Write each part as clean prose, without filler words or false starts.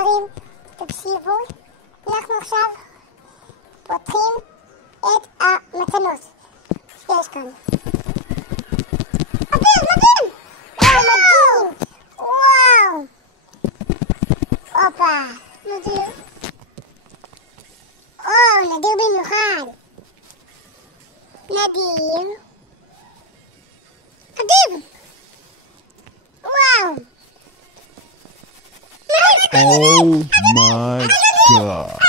חברים, תקשיבו, אנחנו עכשיו פותחים את המתנות שיש כאן. מדהים! מדהים! וואו! הופה! מדהים! נדיר במיוחד! נדיר! מדהים! וואו! Oh my god.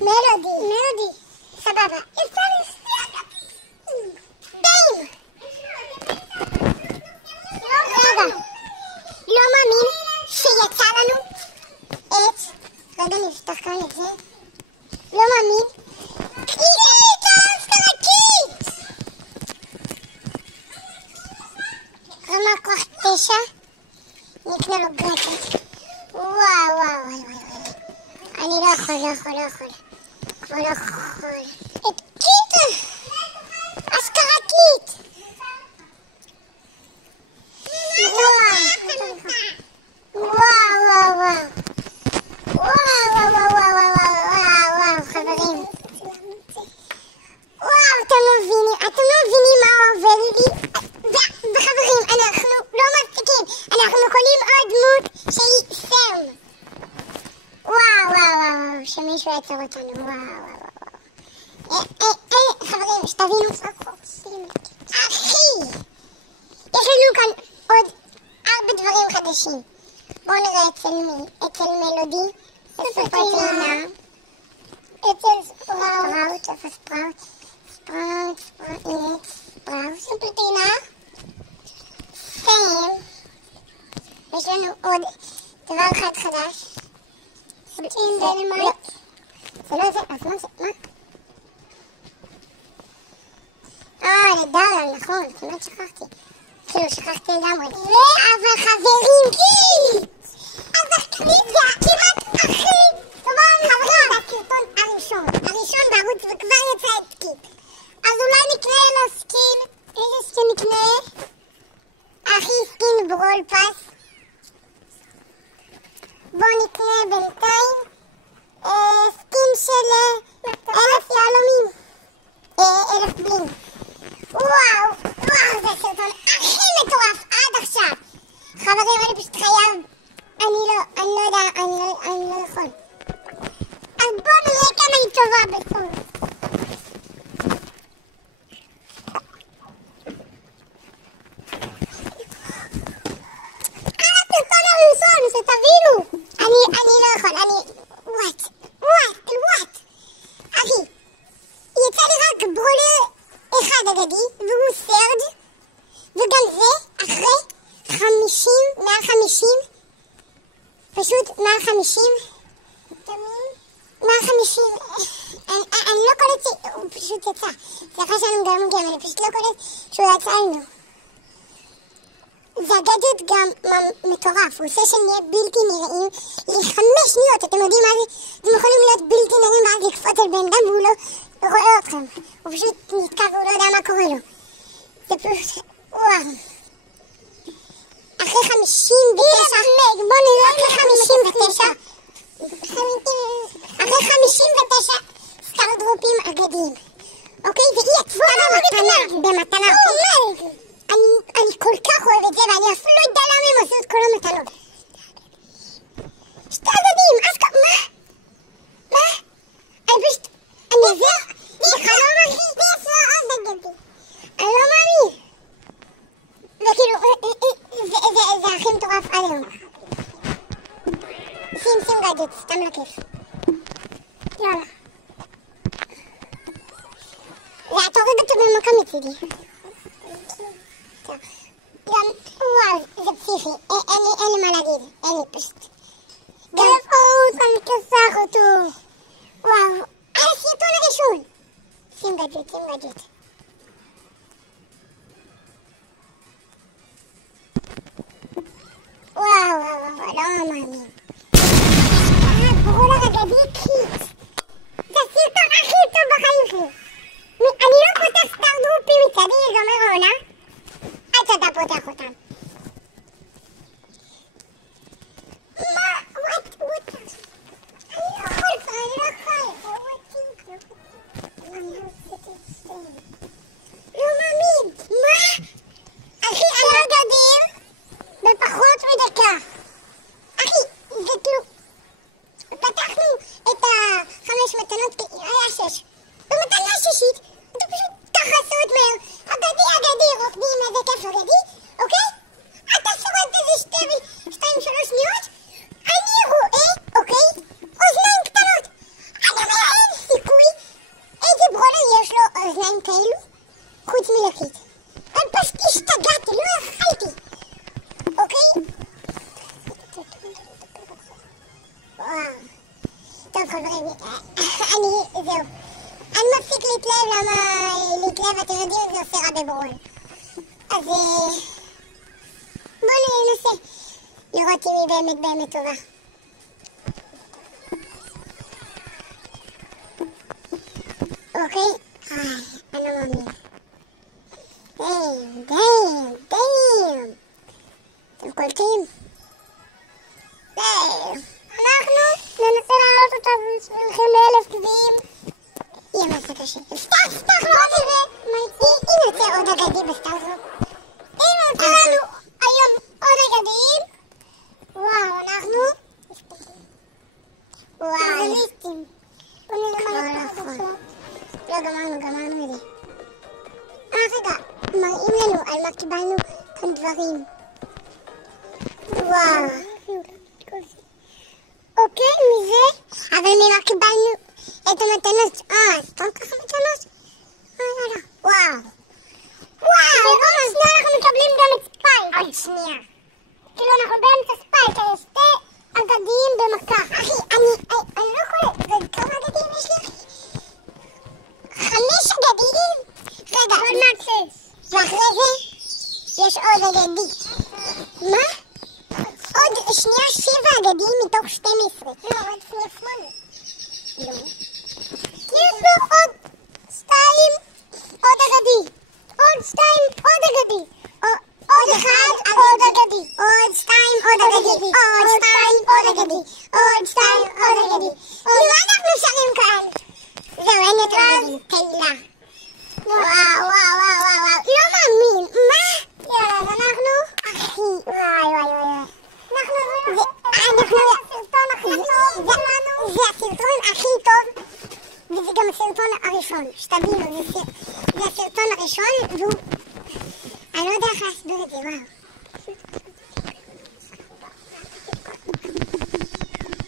מלודי, סבבה. לא מאמין שיצא לנו את... רגע נפתח כאן את זה. לא מאמין. סטרקית! רמה כוח 9. נקנה לו גרטית. וואו. אני לא יכול. את קיט! אשכרה קיט! וואו, חברים. וואו, אתם לא מבינים מה עובר לי. וחברים, אנחנו לא מפסיקים. אנחנו קונים עוד דמות שהיא סם. וואו, שמישהו יעצור אותנו. חברים, שתבינו. אחי! יש לנו כאן עוד 4 דברים חדשים. בואו נראה אצל מי. אצל מלודי. אצל פרטינה. אצל ספראוט. ספרטינה. סם. יש לנו עוד דבר אחד חדש. ספטינדלמייט. זה לא זה, אז מה זה? מה? לדרל, נכון, כמעט שכחתי. שכחתי לגמרי. אבל חברים, קיט! אז הקליט זה כמעט הכי טובה חברה. זה הסרטון הראשון בערוץ וכבר יצא את קיט. אז אולי נקנה לו סקין. איזה סקין נקנה? הכי סקין ברול פס. בואו נקנה בינתיים סקין של 1000 יהלומים. 1000 בלינג. וואו, זה הסרטון הכי מטורף עד עכשיו. חברים, אני פשוט חייב. אני לא יודע, אני לא יכול. אז בואו נראה כמה היא טובה בסוף. הסרטון הראשון, שתבינו. אני לא יכול, וואט. אחי, יצא לי רק ברולר אחד אגדי, והוא סרד, וגם זה אחרי מעל 50, פשוט מעל 50, מעל 50, אני לא קולט, הוא פשוט יצא, סליחה שאני גם מגיעה, אני פשוט לא קולט שהוא יצא לנו. זה הגאדג'ט גם מטורף, הוא עושה שנהיה בלתי נראים ל5 שניות, אתם יודעים מה זה? אתם יכולים להיות בלתי נראים ואז לקפוץ על בן אדם והוא לא רואה אתכם, הוא פשוט נתקע והוא לא יודע מה קורה לו. זה פשוט, וואו. אחרי 59, בוא נראה אחרי 59, אחרי 59 סטארדרופים אגדיים, אוקיי? והיא עצבה במתנה, אני כל כך אוהב את זה ואני אפילו לא יודע למה הם עשו את כל המתנות. שתי אגדים, אז מה? מה? אני פשוט, אני עזר, זה חלום אחי, זה עוד אגדים, אני לא מאמין. וכאילו, זה הכי מטורף עד היום. שים גאדג'ט, סתם לכיף. יאללה. תוריד אותו במקום מצידי. גם, וואו, זה פסיכי. אין לי מה להגיד. אין לי פשוט. גם עוד פעם כסח אותו. וואו, הסרטון הראשון. שים גאדג'ט. וואו, לא מאמין. ברולר אגדי קיט. זה הסרטון הכי טוב בחיים שלי. אני לא פותח סטארדרופים מצדי, זה אומר העונה. עד שאתה פותח אותם. מה? what? אני לא יכול. לא מאמין. מה? אחי, אני אגדים. בפחות מדקה. אחי, זה כאילו... פתחנו את 5 מתנות, היה 6. במתנה השישית, אתה פשוט תחסו את מהר. אגדי, רוקדים, איזה כיף אגדי, אוקיי? אתה שורד איזה 2-3 שניות, אני רואה, אוקיי? אוזניים קטנות. אני אומר, אין סיכוי. איזה ברולר יש לו אוזניים כאלו? חוץ מלקית. אני פשוט השתגעתי, לא יכלתי. אוקיי? וואו. טוב חברים, זהו. אני מפסיק להתלהב, למה להתלהב, אתם יודעים, זה עושה רע בברול. אז בואו ננסה לראות אם היא באמת טובה. אוקיי? אני לא מאמין. דיים. אתם קולטים? אנחנו ננסה להעלות אותה בשבילכם ל1000 גביעים. יהיה מסע קשה. סטארט, לא תראה. אם יוצא עוד אגדי בסטארט. אם יוצא לנו היום עוד אגדים. וואו, אנחנו... וואו. ליסטים. בוא נראה מה נכון. לא, גמרנו את זה. רגע, מראים לנו על מה קיבלנו כאן דברים. וואו. אוקיי, מזה, אבל ממה קיבלנו את המתנות? סתם ככה מתנות? יאללה, וואו. אז אנחנו מקבלים גם את ספייק. עוד שנייה. כאילו אנחנו באמצע ספייק, יש 2 אגדיים במכה. אחי, אני לא יכולה, כמה אגדיים יש לי? 5 אגדיים? רגע, עוד מעט 6. ואחרי זה, יש עוד אגדי. מה? עוד שנייה 7 אגדים מתוך 12. לא, עוד שנייה 8. לא. יש לו עוד 2 עוד אגדי. עוד 2 עוד אגדי. עוד 1 עוד אגדי. עוד 2 עוד אגדי. עוד 2 עוד אגדי. עוד 2 עוד אגדי. מה אנחנו שרים כאן? זהו, אין יותר אגדים. תהילה. וואו. לא מאמין. מה? יאללה, אז אנחנו... אחי. וואי. זה הסרטון הכי טוב וזה גם הסרטון הראשון, שתבינו, זה הסרטון הראשון והוא... אני לא יודע איך להסביר את זה, וואו.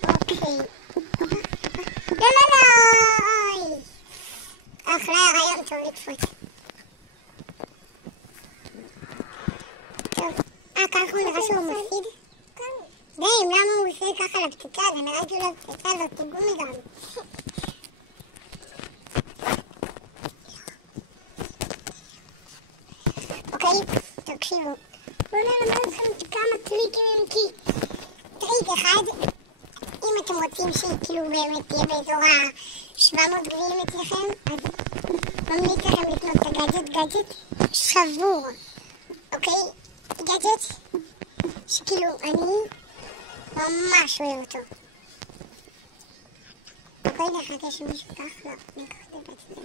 אוקיי. לא. אחלה הרעיון טוב לקפוץ. טוב, ככה הוא נראה שהוא מפסיד. למה הוא עושה ככה לפצצה? זה נראה כאילו לפצצה הזאת גומי גם. אוקיי, תקשיבו. בואו נלמד אתכם כמה טריקים, כי טריק אחד, אם אתם רוצים שכאילו באמת תהיה באזור ה-700 גביעים אצלכם, אז ממליץ לכם לקנות את הגאדג'ט שבור. אוקיי? גאדג'ט שכאילו אני ממש אוהב אותו. אוקיי, נחכה שמישהו כך? לא, ניקח את זה בעצמם.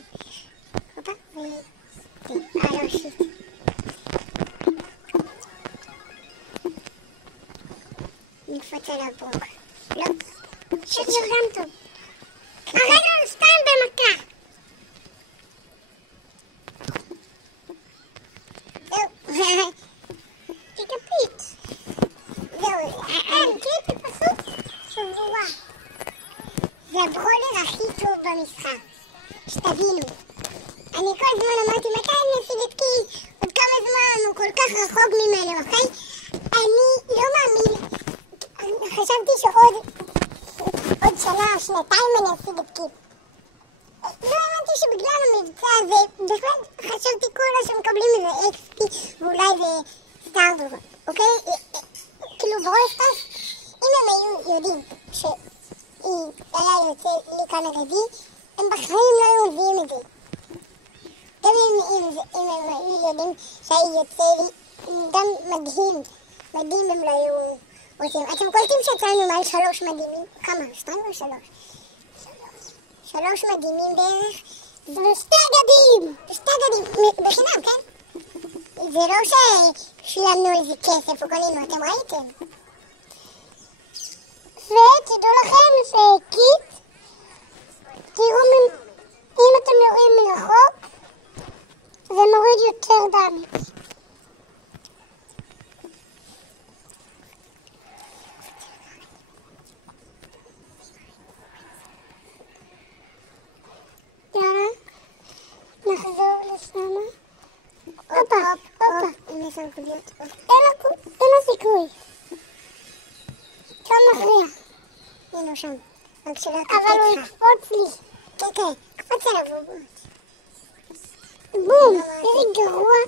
הופה, לא שיט. נקפוץ על הבוק. לא, שגר גם טוב. הרגע סתם במכה. זהו. תקפית. זהו, האנג'ט היא פשוט שבורה. זה הברולר הכי טוב במשחק. שתבינו. אני כל הזמן אמרתי, מתי אני אשיג את קיל? עוד כמה זמן הוא כל כך רחוק ממנו, אוקיי? אני לא מאמין. חשבתי שעוד שנה או שנתיים אני אשיג את קיל. לא האמנתי שבגלל המבצע הזה, בכלל חשבתי כולה שמקבלים איזה XP ואולי זה סטארדור, אוקיי? כאילו ברולסטארס, אם הם היו יודעים שהיה יוצא לי כאן הרביעי, הם בחיים לא היו מביאים את זה. גם אם הם היו יודעים שהיה יוצא לי גם מדהים הם לא היו עושים. אתם קולטים שיצאנו מעל 3 מדהימים? כמה? 2 או 3? 3 מדהימים בערך. זה 2 גדים! 2 גדים! בחינם, כן? זה לא ששילמנו איזה כסף או קנינו, אתם ראיתם? ותדעו לכם שקיט, תראו אם אתם רואים מרחוק, זה מוריד יותר דמי. יאללה, נחזור לשמה. הופה. אין סמכויות. אין לו סיכוי. שם מכריע. אין לו שם. רק שלא קפץ לך. אבל הוא יקפוץ לי. כן, קפוץ עליו. בום! איזה גרוע.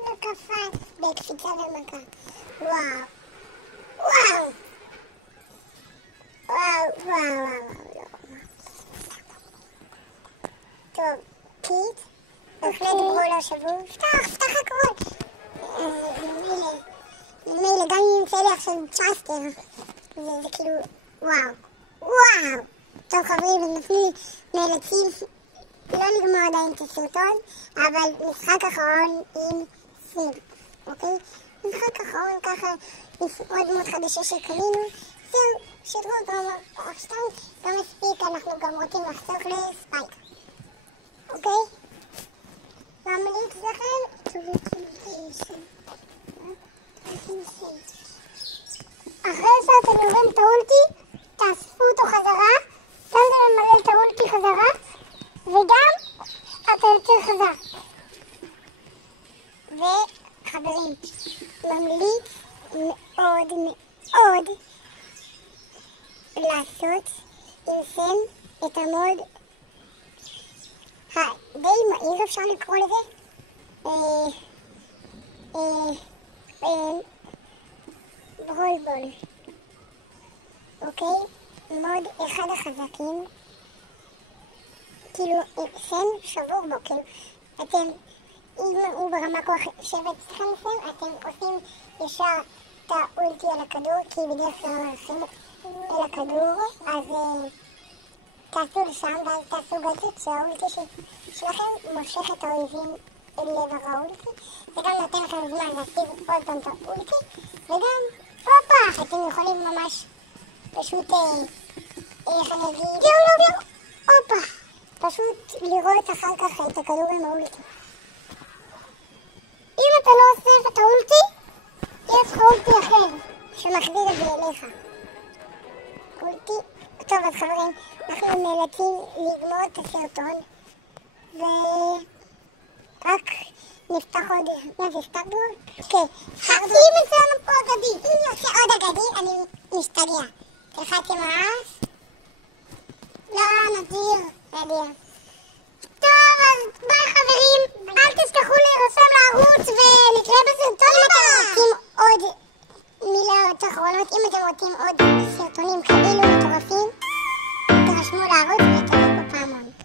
לא קפץ. בקפיצה במכה. וואו. טוב, קיט. בהחלט ברולר שבור. פתח הכל. נדמה גם אם ימצא לי עכשיו צ'אסטר. זה כאילו, וואו. טוב חברים, אנחנו נאלצים לא לגמור עדיין את הסרטון, אבל משחק אחרון עם סיר, אוקיי? משחק אחרון ככה, עוד דמות חדשה שקנינו. זהו, שדרו גם עכשיו, לא מספיק, אנחנו גם רוצים לחסוך לספייק. אוקיי? ממליץ לכם, אחרי שאתם יורים את האולטי, תאספו אותו חזרה, שמתם למלא את האולטי חזרה, וגם אתה יוצא חזק. וחברים, ממליץ מאוד לעשות עם סם את המוד די מהיר, אפשר לקרוא לזה, ברולבול, אוקיי? מוד אחד החזקים, כאילו סם שבור בו, כאילו אתם, אם הוא ברמה כוח 7 אצלכם סם, אתם עושים ישר את האולטי על הכדור, כי בדרך כלל הולכים אל הכדור, אז תעשו לשם ואז תעשו גדות שהאולטי שלכם מושך את האויבים אל עבר האולטי. זה גם נותן לכם זמן להשיג עוד פעם את האולטי, וגם, הופה, אתם יכולים ממש פשוט, איך אני אגיד, הופה, פשוט לראות אחר כך את הכדור עם האולטי. אם אתה לא אוסף את האולטי, יש לך אולטי אחר שמחזיר את זה אליך. אולטי, טוב אז חברים, אנחנו נאלצים לגמור את הסרטון, ורק נפתח עוד, מה זה, סטארט-בורד? כן. חכים אצלנו פה אגדי. אם יוצא עוד אגדי, אני משתגע. תלחץ עם האף. לא, נדיר. טוב, אז ביי חברים. אל תשכחו להירשם לערוץ ונתראה בסרטון אם אתם רוצים עוד מילות אחרונות. אם אתם רוצים עוד סרטונים כאלו מטורפים, תרשמו לערוץ ותראו בפעמון.